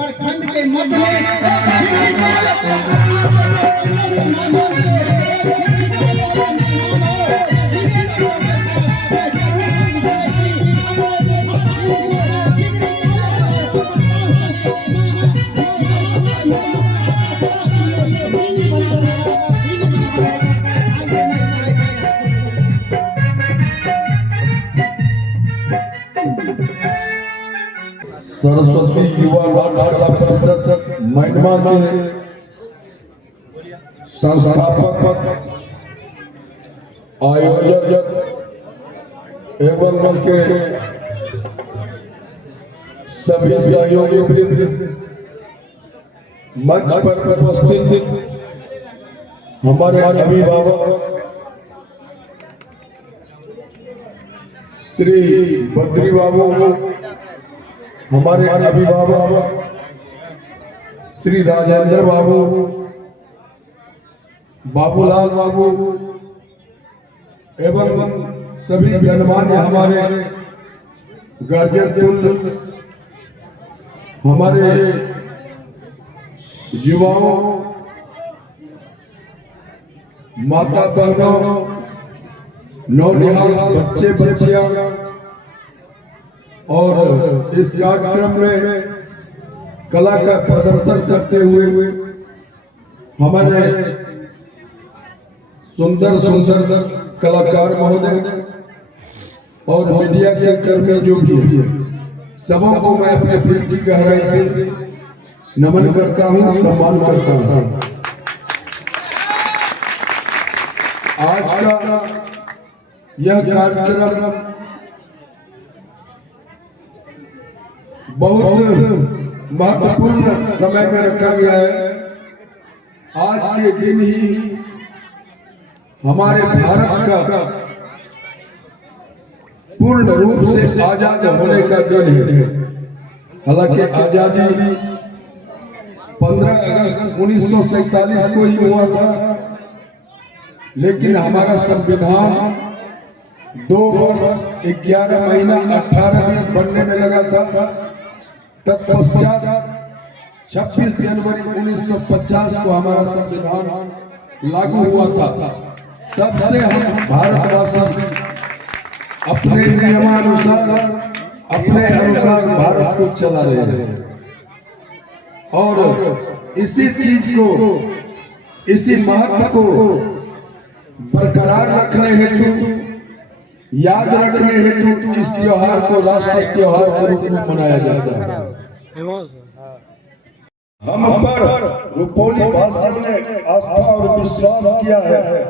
प्रखंड के मध्य में सरस्वती युवा नाट्य परिषद महिमा के संस्थापक आयोजक एवं उनके सभी सहयोगी वृंद, मंच पर उपस्थित हमारे अभिभावक श्री बद्री बाबू, हमारे अभिभावक श्री राजेंद्र बाबू, बाबूलाल बाबू एवं सभी गणमान्य हमारे गार्जियन, हमारे युवाओं, माता बहनों, नौनिहाल बच्चे बच्चियां और इस कार्यक्रम में कला का प्रदर्शन करते हुए हमारे सुंदर सुंदर कलाकार महोदय और मीडिया के कर्मी जो भी है, सबों को मैं अपने दिल की गहराई से नमन करता हूँ, सम्मान करता हूँ। आज का यह कार्यक्रम बहुत महत्वपूर्ण समय में रखा गया है। आज के दिन ही हमारे भारत का पूर्ण रूप से आजाद होने का दिन है। हालांकि आजादी 15 अगस्त 1947 को ही हुआ था, लेकिन हमारा संविधान 2 वर्ष 11 महीना 18 दिन बनने में लगा था। तत्पश्चात 26 जनवरी 1950 को हमारा संविधान लागू हुआ था। तब से हम भारतवासी अपने नियमानुसार, अपने अनुसार भारत को चला रहे हैं और इसी चीज को, इसी महत्व को बरकरार रखने हेतु, याद रखने हेतु इस त्योहार को राष्ट्रीय त्योहार के रूप में मनाया जाता है। हम पर रुपौली वासियों ने आस्था और विश्वास किया है।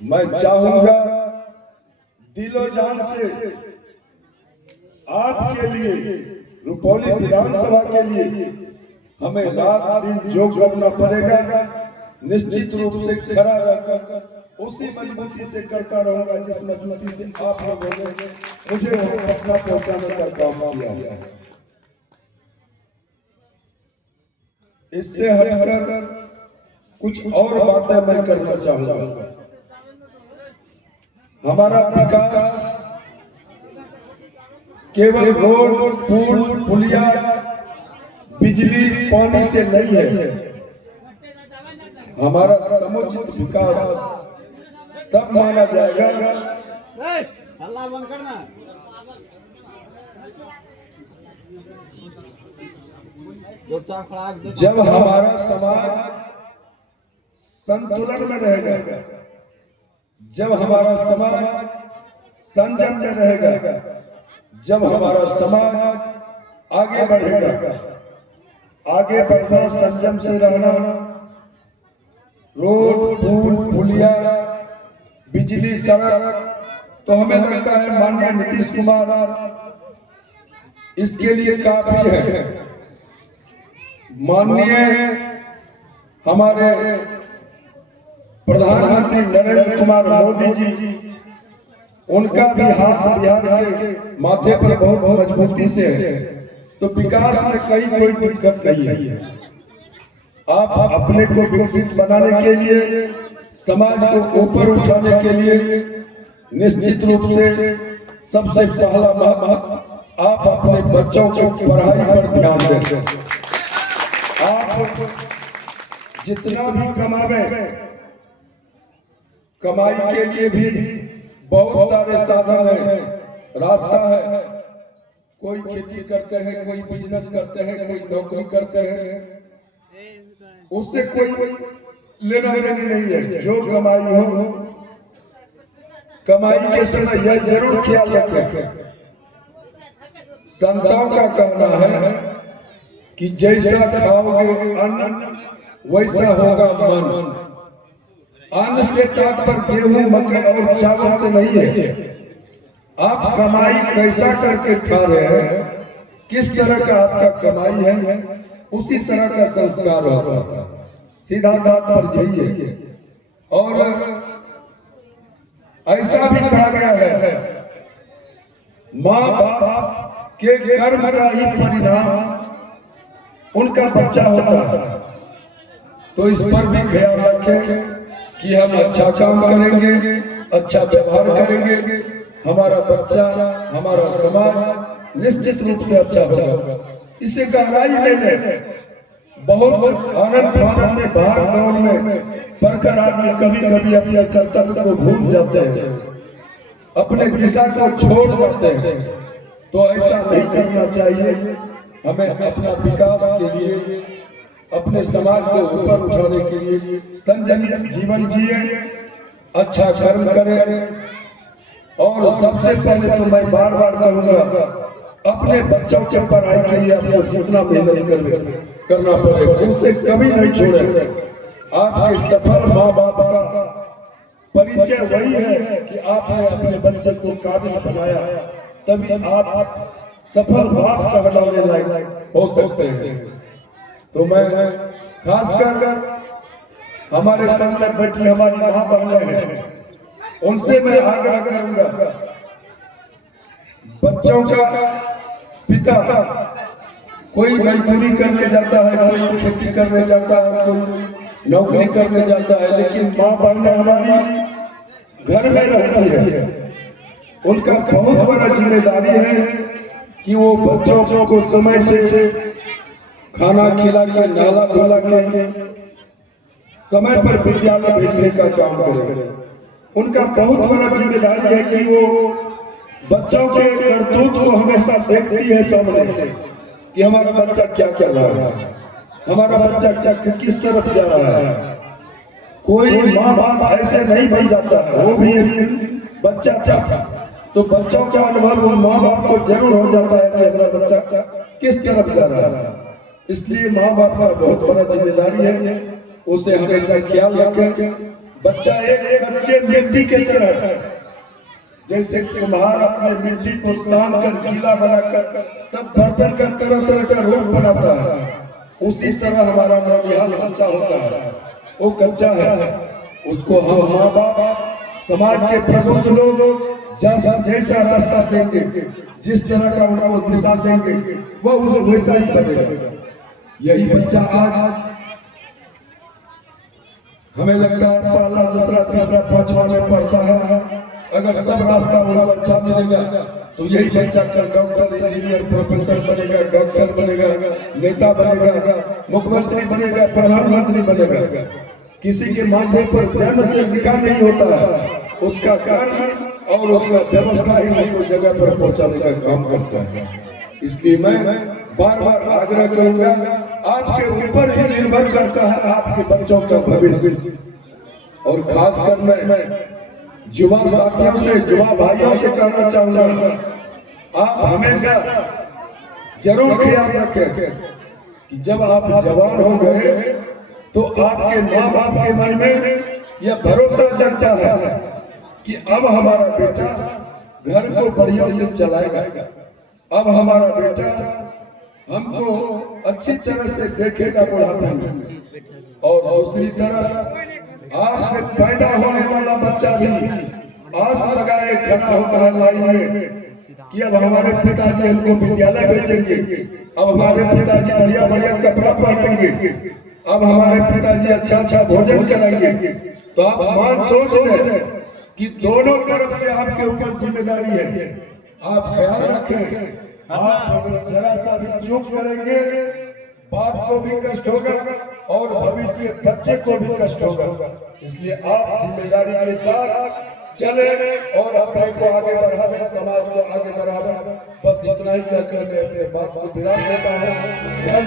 मैं चाहूंगा दिलो जान से आपके लिए, रुपौली विधानसभा के लिए हमें रात दिन जो करना पड़ेगा, निश्चित रूप से खड़ा रहकर उसी मजबूती से करता रहूंगा जिस मजबूती से आप लोगों ने मुझे अपना पहुंचाने का काम किया है। इससे हटकर कुछ और बातें मैं करना चाहूंगा। हमारा विकास केवल रोड, पुल, पुलिया, बिजली, पानी से नहीं है। हमारा समुचित विकास तब माना जाएगा जब हमारा समाज संतुलन में रहेगा, जब हमारा समाज संयम में रहेगा, जब हमारा समाज आगे बढ़ेगा। आगे बढ़ना, संयम से रहना, रोड, पुल, पुलिया, बिजली, सड़क, तो हमें लगता है माननीय नीतीश कुमार इसके लिए काफी है। माननीय हमारे प्रधानमंत्री नरेंद्र कुमार मोदी जी, उनका भी हाथ बिहार के माथे पर बहुत मजबूती से है, तो विकास में कहीं कोई दिक्कत नहीं है। आप अपने को विकसित बनाने के लिए, समाज को ऊपर उठाने के लिए निश्चित रूप से सबसे पहला आप अपने बच्चों की पढ़ाई पर ध्यान दें। आप जितना भी कमावे, कमाई के लिए भी बहुत सारे साधन है, रास्ता है। कोई खेती करते हैं, कोई बिजनेस करते हैं, कोई नौकरी करते हैं, उससे कोई लेना देना नहीं है। जो कमाई हो, कमाई के समय यह जरूर ख्याल रखें, संताओं का कहना है कि जैसा खाओगे अन्न वैसा होगा मन। अन्न से तात्पर्य गेहूं, मकई और चावल से नहीं है। आप कमाई कैसा करके खा रहे हैं, किस तरह का आपका कमाई है, उसी तरह का संस्कार होगा। सीधा बात और यही है। और ऐसा भी कहा गया है, माँ बाप के कर्म का ही परिणाम उनका बच्चा होता है। तो इस पर भी ख्याल रखें कि हम अच्छा काम करेंगे, अच्छा व्यवहार करेंगे, हमारा बच्चा, हमारा समाज निश्चित रूप से अच्छा होगा। इसे गहराई में ले, बहुत आनंद फानंद में, भाग दौड़ में पढ़कर आदमी कभी कभी अपने कर्तव्य को भूल जाते हैं, अपने दिशा को छोड़ जाते हैं। तो ऐसा नहीं करना चाहिए। हमें अपना विकास के लिए, अपने समाज को ऊपर उठाने के लिए संयमित जीवन जिए, अच्छा कर्म करें। और सबसे पहले तो मैं बार बार कहूंगा, अपने बच्चों के पढ़ाई के लिए आपको जितना मेहनत करना पड़ेगा, उनसे कभी नहीं छोड़े। आपके सफल माँ बाप का परिचय वही है कि आपने अपने बच्चे को काबिल बनाया, तभी आप सफल बाप कहलाने लायक हो सकते हैं। तो मैं खासकर हमारे सामने बैठी हमारी माँ बहनें हैं, उनसे मैं आग्रह करूंगा, बच्चों का पिता कोई मजदूरी करने जाता है, कोई खेती करने जाता है, कोई नौकरी करने जाता है, लेकिन माँ बहनें हमारी घर में रहती है। उनका बहुत बड़ा जिम्मेदारी है कि वो बच्चों को समय से खाना खिला के, नाला धुला के, समय पर विद्यालय भेजने का काम करें। उनका बहुत बड़ा जिम्मेदारी है कि वो बच्चों के करतूत को हमेशा देखती है सामने कि हमारा बच्चा क्या कर रहा है, हमारा बच्चा किस तरफ जा रहा है। कोई माँ बाप ऐसे नहीं बन जाता है, वो भी एक बच्चा चाहता, तो बच्चों का अनुभव वो माँ बाप को जरूर हो जाता है कि हमारा बच्चा किस तरफ जा रहा है। इसलिए माँ बाप का बहुत बड़ा जिम्मेदारी है, उसे हमेशा ख्याल रखें। बच्चा एक कच्चे मिट्टी के तरह है, जैसे कुम्हार अपने मिट्टी को सान कर गीला बनाकर तब बर्तन कर तरह तरह का रूप बनाता है, उसी तरह हमारा नौनिहाल बच्चा होता है। वो कच्चा है, उसको हम माँ बाप, समाज के प्रबुद्ध लोग जैसा रास्ता देंगे, जिस तरह का उनको दिशा देंगे, वो वैसा ही बनेगा। यही बच्चा आज हमें लगता है पहला, दूसरा, तीसरा, पांचवा में पढ़ता है। अगर सब रास्ता उनको अच्छा मिलेगा तो यही बच्चा कल डॉक्टर, इंजीनियर, प्रोफेसर बनेगा, डॉक्टर बनेगा, नेता बनेगा, मुख्यमंत्री बनेगा, प्रधानमंत्री बनेगा। किसी के माथे पर जन्म से लिखा नहीं होता है, उसका कर्म और उसका व्यवस्था ही उसको जगह पर पहुंचाने का काम करता है। इसलिए मैं बार बार आग्रह करूंगा, आपके ऊपर ही निर्भर करता है आपके बच्चों का भविष्य। और खासकर मैं युवा साथियों से, युवा भाइयों से कहना चाहूंगा, आप हमेशा जरूर ख्याल रखें कि जब आप जवान हो गए तो आपके माँ बाप के मन में यह भरोसा जगता है कि अब हमारा बेटा घर को बढ़िया से चलाएगा, अब हमारा बेटा हमको अच्छी तरह से देखेगा बुढ़ापे में। और दूसरी तरफ आपसे पैदा होने वाला बच्चा भी आस लगाए खड़ा होता है लाइन में कि अब हमारे पिताजी हमको विद्यालय भेजेंगे, अब हमारे पिताजी बढ़िया बढ़िया कपड़ा पहनेंगे, अब हमारे पिताजी अच्छा अच्छा भोजन कराएंगे। तो आप मान सोच लें कि दोनों तरफ से आपके ऊपर जिम्मेदारी है। आप ख्याल रखें आप अगर जरा सा भी चूक करेंगे बाप को भी कष्ट होगा और भविष्य के बच्चे को भी कष्ट होगा। इसलिए आप जिम्मेदारी के साथ चले और अपने को आगे बढ़ावे, समाज को आगे बढ़ावे। बस इतना ही कहकर मैं अपने बात को विराम देता हूँ।